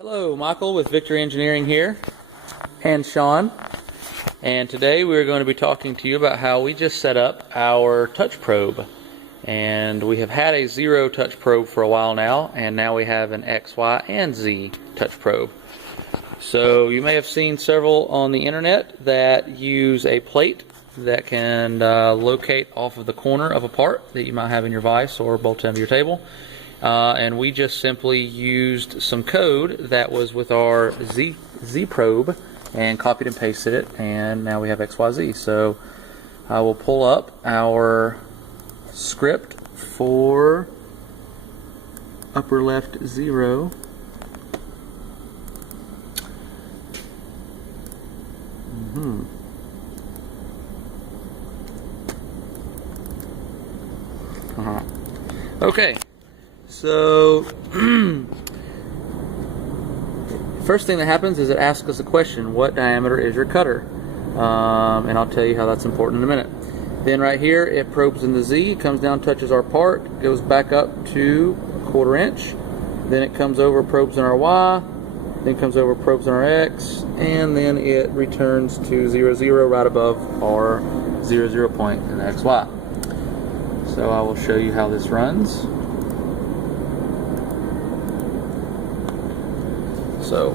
Hello, Michael with Victory Engineering here, and Sean, and today we're going to be talking to you about how we just set up our touch probe. And we have had a 0 touch probe for a while now, and now we have an X, Y, and Z touch probe. So you may have seen several on the internet that use a plate that can locate off of the corner of a part that you might have in your vise or bolted under your table. And we just simply used some code that was with our Z probe and copied and pasted it, and now we have XYZ. So I will pull up our script for upper left 0. Okay. So, first thing that happens is it asks us a question: what diameter is your cutter? And I'll tell you how that's important in a minute. Then right here it probes in the Z, comes down, touches our part, goes back up to 1/4 inch, then it comes over, probes in our Y, then comes over, probes in our X, and then it returns to 0, 0 right above our 0, 0 point in the XY. So I will show you how this runs. So,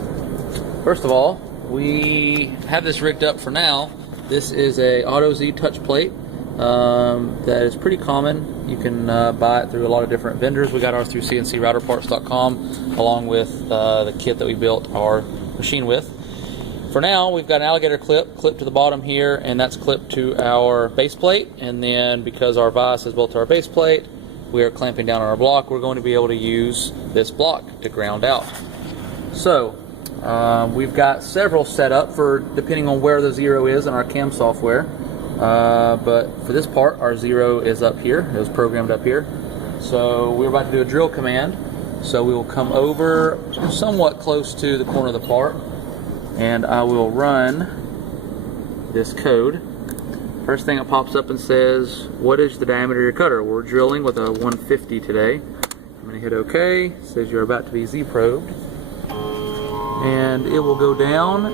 first of all, we have this rigged up for now. This is a Auto Z touch plate that is pretty common. You can buy it through a lot of different vendors. We got ours through cncrouterparts.com along with the kit that we built our machine with. For now, we've got an alligator clipped to the bottom here, and that's clipped to our base plate. And then because our vise is built to our base plate, we are clamping down on our block. We're going to be able to use this block to ground out. So, we've got several set up for depending on where the 0 is in our CAM software. But for this part, our 0 is up here. It was programmed up here. So we're about to do a drill command. So we will come over somewhat close to the corner of the part, and I will run this code. First thing it pops up and says, what is the diameter of your cutter? We're drilling with a 150 today. I'm going to hit OK. It says you're about to be Z probed. And it will go down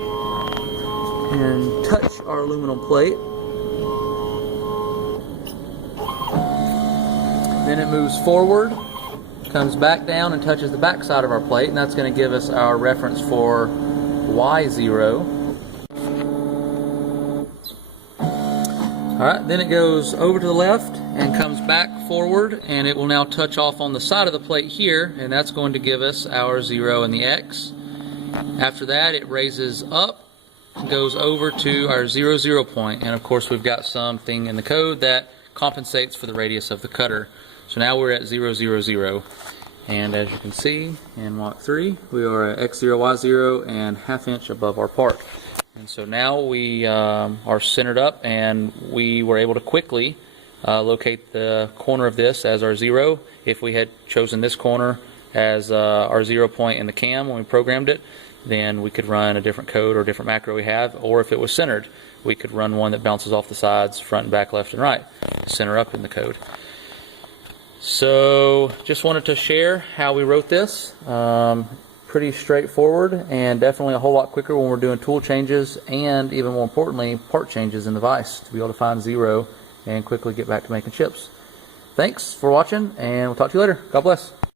and touch our aluminum plate. Then it moves forward, comes back down and touches the back side of our plate, and that's going to give us our reference for Y0. Alright, then it goes over to the left and comes back forward, and it will now touch off on the side of the plate here, and that's going to give us our 0 and the X. After that, it raises up, goes over to our 0, 0 point, and of course we've got something in the code that compensates for the radius of the cutter. So now we're at 0, 0, 0, and as you can see in Mach3, we are at X0, Y0 and 1/2 inch above our part. And so now we are centered up, and we were able to quickly locate the corner of this as our 0. If we had chosen this corner as our 0 point in the CAM when we programmed it, then we could run a different code or a different macro we have, or if it was centered, we could run one that bounces off the sides, front and back, left and right, center up in the code. So just wanted to share how we wrote this. Pretty straightforward, and definitely a whole lot quicker when we're doing tool changes, and even more importantly, part changes in the vise, to be able to find 0 and quickly get back to making chips. Thanks for watching, and we'll talk to you later. God bless.